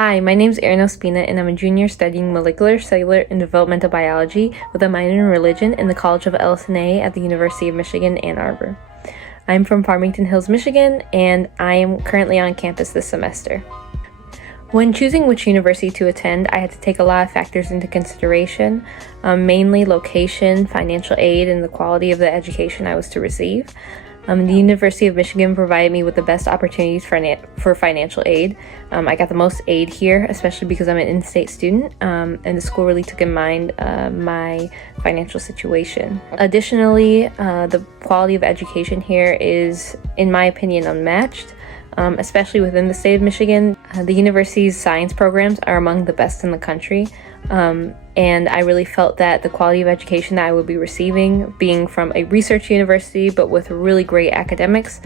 Hi, my name is Erin Ospina, and I'm a junior studying molecular, cellular, and developmental biology with a minor in religion in the College of LS&A at the University of Michigan, Ann Arbor. I'm from Farmington Hills, Michigan, and I am currently on campus this semester. When choosing which university to attend, I had to take a lot of factors into consideration, mainly location, financial aid, and the quality of the education I was to receive. The University of Michigan provided me with the best opportunities for financial aid. I got the most aid here, especially because I'm an in-state student, and the school really took in mind my financial situation. Additionally, the quality of education here is, in my opinion, unmatched. Especially within the state of Michigan. The university's science programs are among the best in the country, and I really felt that the quality of education that I would be receiving, being from a research university but with really great academics,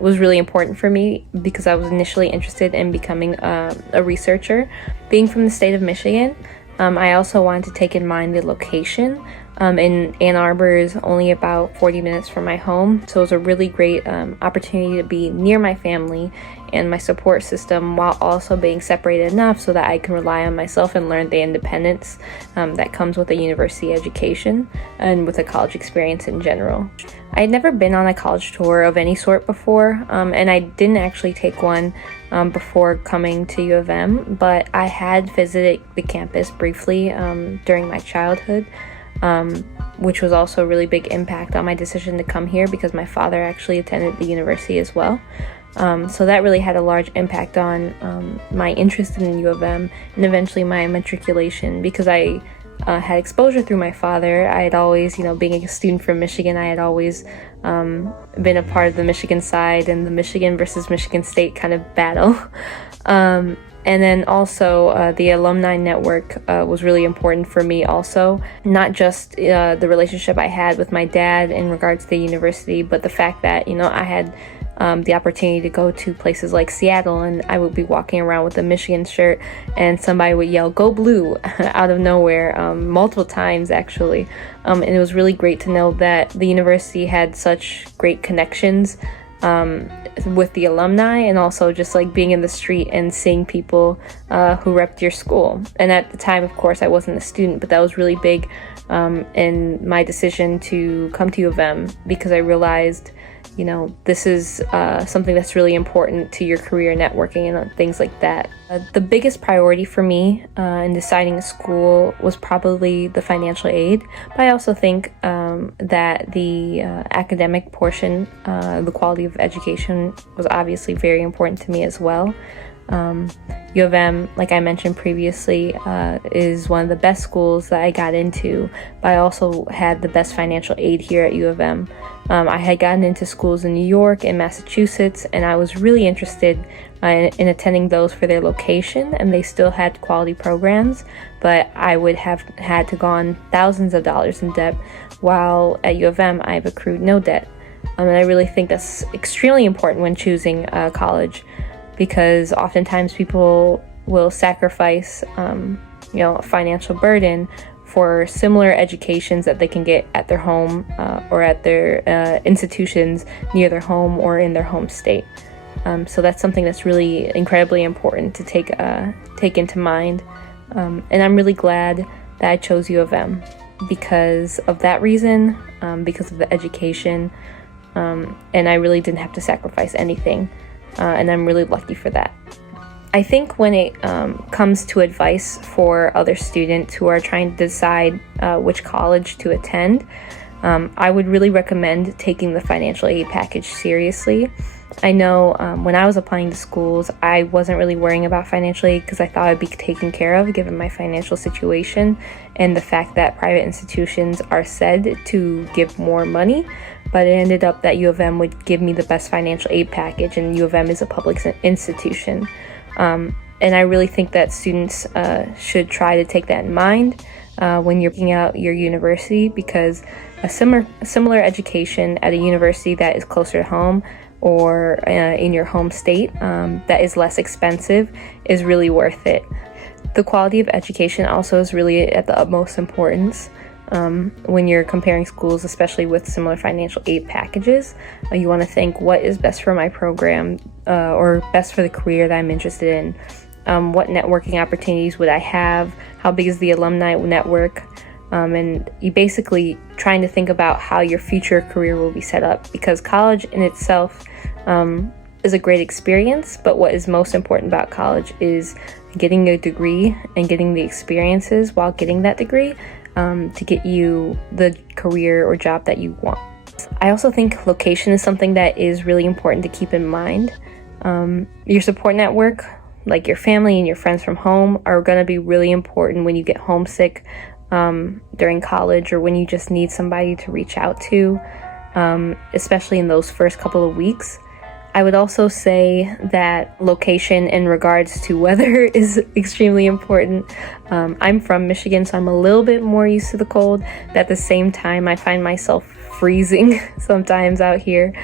was really important for me because I was initially interested in becoming a researcher. Being from the state of Michigan, I also wanted to take in mind the location. In Ann Arbor is only about 40 minutes from my home, so it was a really great opportunity to be near my family and my support system while also being separated enough so that I can rely on myself and learn the independence that comes with a university education and with a college experience in general. I had never been on a college tour of any sort before, and I didn't actually take one before coming to U of M, but I had visited the campus briefly during my childhood. Which was also a really big impact on my decision to come here because my father actually attended the university as well. So that really had a large impact on my interest in U of M and eventually my matriculation because I had exposure through my father. I had always, being a student from Michigan, I had always been a part of the Michigan side and the Michigan versus Michigan State kind of battle. And then also the alumni network was really important for me also. Not just the relationship I had with my dad in regards to the university, but the fact that, I had the opportunity to go to places like Seattle and I would be walking around with a Michigan shirt and somebody would yell, "Go Blue," out of nowhere, multiple times actually. And it was really great to know that the university had such great connections with the alumni and also just like being in the street and seeing people who repped your school. And at the time, of course, I wasn't a student, but that was really big in my decision to come to U of M because I realized, this is something that's really important to your career networking and things like that. The biggest priority for me in deciding a school was probably the financial aid, but I also think that the academic portion, the quality of education was obviously very important to me as well. U of M, like I mentioned previously, is one of the best schools that I got into, but I also had the best financial aid here at U of M. I had gotten into schools in New York and Massachusetts, and I was really interested in attending those for their location, and they still had quality programs, but I would have had to gone thousands of dollars in debt, while at U of M I've accrued no debt. And I really think that's extremely important when choosing college, because oftentimes people will sacrifice, a financial burden for similar educations that they can get at their home or at their institutions near their home or in their home state. So that's something that's really incredibly important to take into mind. And I'm really glad that I chose U of M because of that reason, because of the education, and I really didn't have to sacrifice anything. And I'm really lucky for that. I think when it comes to advice for other students who are trying to decide which college to attend, I would really recommend taking the financial aid package seriously. I know when I was applying to schools, I wasn't really worrying about financial aid because I thought I'd be taken care of given my financial situation and the fact that private institutions are said to give more money. But it ended up that U of M would give me the best financial aid package, and U of M is a public institution. And I really think that students should try to take that in mind when you're picking out your university, because a similar education at a university that is closer to home or in your home state that is less expensive is really worth it. The quality of education also is really at the utmost importance. When you're comparing schools, especially with similar financial aid packages, you want to think what is best for my program or best for the career that I'm interested in. what networking opportunities would I have, how big is the alumni network, and you basically trying to think about how your future career will be set up, because college in itself is a great experience, but what is most important about college is getting a degree and getting the experiences while getting that degree to get you the career or job that you want. I also think location is something that is really important to keep in mind. Your support network, like your family and your friends from home, are going to be really important when you get homesick during college, or when you just need somebody to reach out to, especially in those first couple of weeks. I would also say that location in regards to weather is extremely important. I'm from Michigan, so I'm a little bit more used to the cold, but at the same time, I find myself freezing sometimes out here.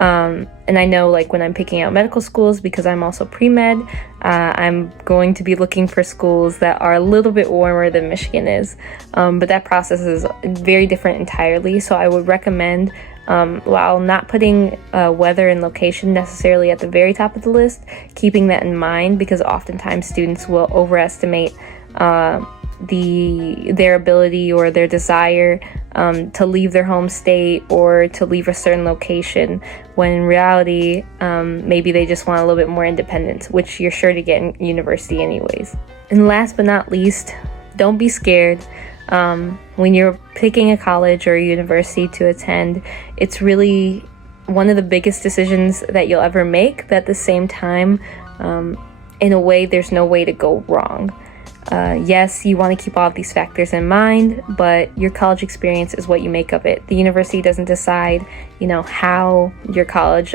And I know, like, when I'm picking out medical schools, because I'm also pre-med, I'm going to be looking for schools that are a little bit warmer than Michigan is. But that process is very different entirely. So I would recommend, while not putting weather and location necessarily at the very top of the list, keeping that in mind, because oftentimes students will overestimate their ability or their desire to leave their home state or to leave a certain location, when in reality maybe they just want a little bit more independence, which you're sure to get in university anyways. And last but not least, don't be scared. When you're picking a college or a university to attend, it's really one of the biggest decisions that you'll ever make, but at the same time, in a way, there's no way to go wrong. Yes, you want to keep all of these factors in mind, but your college experience is what you make of it. The university doesn't decide, how your college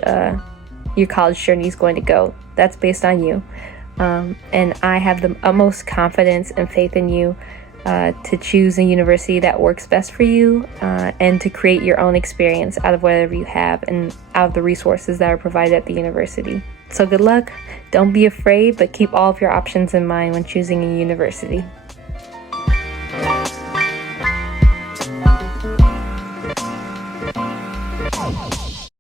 journey is going to go. That's based on you. And I have the utmost confidence and faith in you to choose a university that works best for you, and to create your own experience out of whatever you have and out of the resources that are provided at the university. So good luck. Don't be afraid, but keep all of your options in mind when choosing a university.